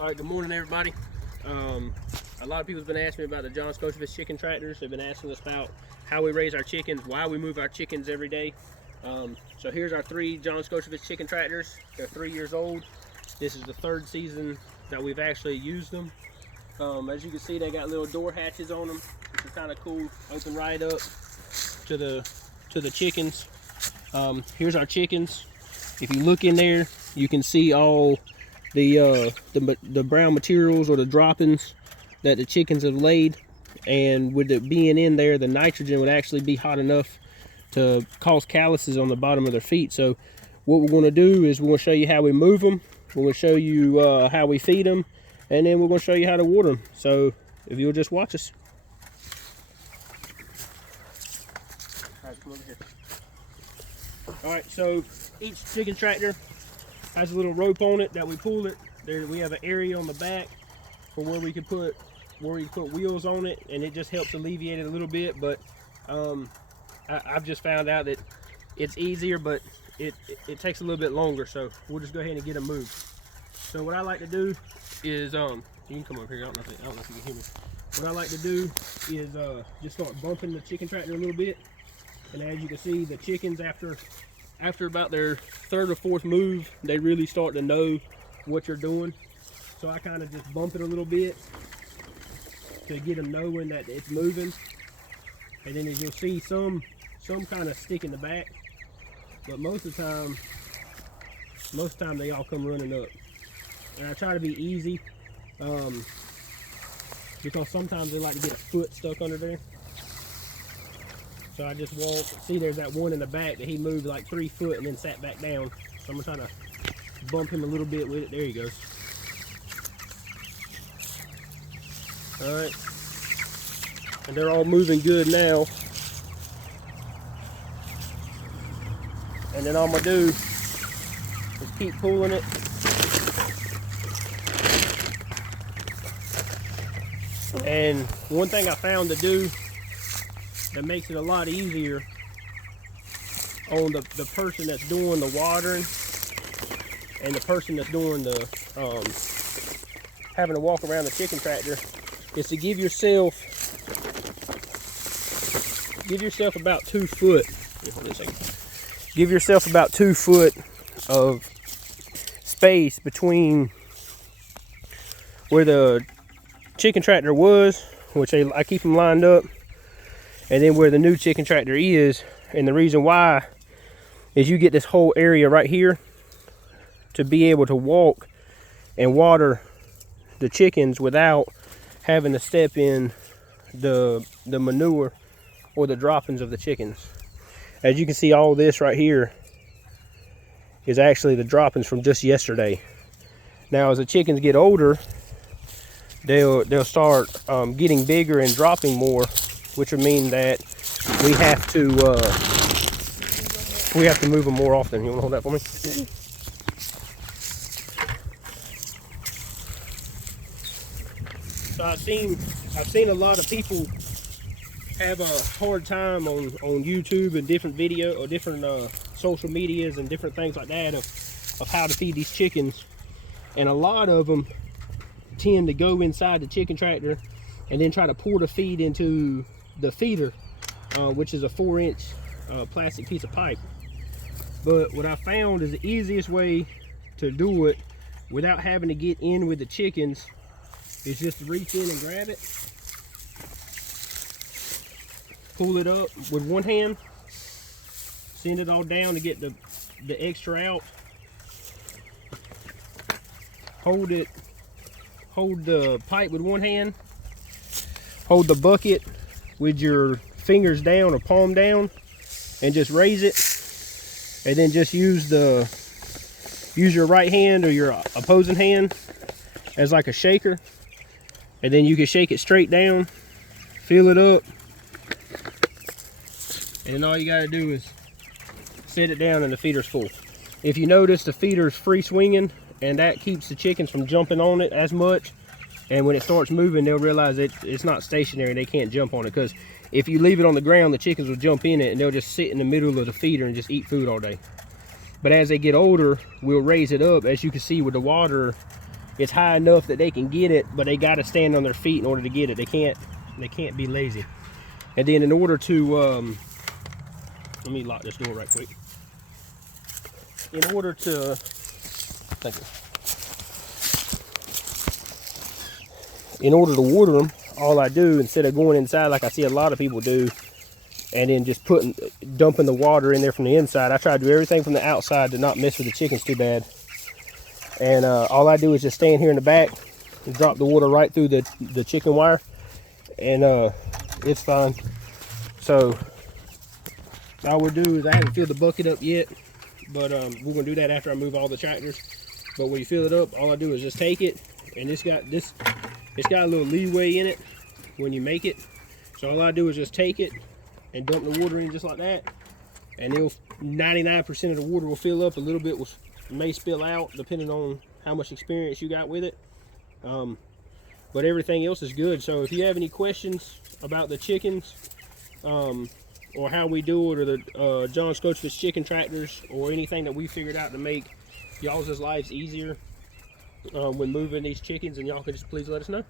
All right, good morning, everybody. A lot of people's been asking me about the John Scoschavis chicken tractors. They've been asking us about how we raise our chickens, why we move our chickens every day. So here's our 3 John Scoschavis chicken tractors. They're 3 years old. This is the 3rd season that we've actually used them. As you can see, they got little door hatches on them, which is kind of cool. Open right up to the chickens. Here's our chickens. If you look in there, you can see all the brown materials or the droppings that the chickens have laid, and with it being in there, the nitrogen would actually be hot enough to cause calluses on the bottom of their feet. So what we're going to do is we're going to show you how we move them, we're going to show you how we feed them, and then we're going to show you how to water them. So if you'll just watch us. All right, come over here. All right, so each chicken tractor has a little rope on it that we pull it. There we have an area on the back for where we can put wheels on it, and it just helps alleviate it a little bit. But I've just found out that it's easier, but it takes a little bit longer. So we'll just go ahead and get them moved. So what I like to do is you can come over here. I don't know if you can hear me. What I like to do is just start bumping the chicken tractor a little bit, and as you can see, the chickens after about their 3rd or 4th move, they really start to know what you're doing. So I kind of just bump it a little bit to get them knowing that it's moving. And then as you'll see, some kind of stick in the back, but most of the time they all come running up. And I try to be easy because sometimes they like to get a foot stuck under there. So I just walk. See, there's that one in the back that he moved like 3 foot and then sat back down. So I'm gonna try to bump him a little bit with it. There he goes. All right, and they're all moving good now. And then all I'm gonna do is keep pulling it. And one thing I found to do that makes it a lot easier on the person that's doing the watering and the person that's doing the having to walk around the chicken tractor is to give yourself about 2 foot. Give yourself about 2 foot of space between where the chicken tractor was, which I keep them lined up, and then where the new chicken tractor is. And the reason why is you get this whole area right here to be able to walk and water the chickens without having to step in the manure or the droppings of the chickens. As you can see, all this right here is actually the droppings from just yesterday. Now as the chickens get older, they'll start getting bigger and dropping more, which would mean that we have to move them more often. You want to hold that for me? So I've seen a lot of people have a hard time on YouTube and different video or different social medias and different things like that of how to feed these chickens, and a lot of them tend to go inside the chicken tractor and then try to pour the feed into the feeder, which is a 4-inch plastic piece of pipe. But what I found is the easiest way to do it without having to get in with the chickens is just to reach in and grab it, pull it up with one hand, send it all down to get the extra out, hold the pipe with one hand, hold the bucket with your fingers down or palm down, and just raise it, and then just use your right hand or your opposing hand as like a shaker, and then you can shake it straight down, fill it up, and then all you got to do is set it down and the feeder's full. If you notice, the feeder's free swinging, and that keeps the chickens from jumping on it as much. And when it starts moving, they'll realize it's not stationary. They can't jump on it, because if you leave it on the ground, the chickens will jump in it and they'll just sit in the middle of the feeder and just eat food all day. But as they get older, we'll raise it up. As you can see with the water, it's high enough that they can get it, but they got to stand on their feet in order to get it. They can't be lazy. And then in order to let me lock this door right quick. In order to, thank you. In order to water them, all I do, instead of going inside like I see a lot of people do, and then just dumping the water in there from the inside, I try to do everything from the outside to not mess with the chickens too bad. And all I do is just stand here in the back and drop the water right through the chicken wire, and it's fine. So all we'll do is, I haven't filled the bucket up yet, but we're gonna do that after I move all the tractors. But when you fill it up, all I do is just take it, and it's got a little leeway in it when you make it. So all I do is just take it and dump the water in just like that, and 99% of the water will fill up. A little bit may spill out depending on how much experience you got with it, but everything else is good. So if you have any questions about the chickens, or how we do it, or the John Scotchford chicken tractors, or anything that we figured out to make y'all's lives easier when moving these chickens, and y'all could just please let us know.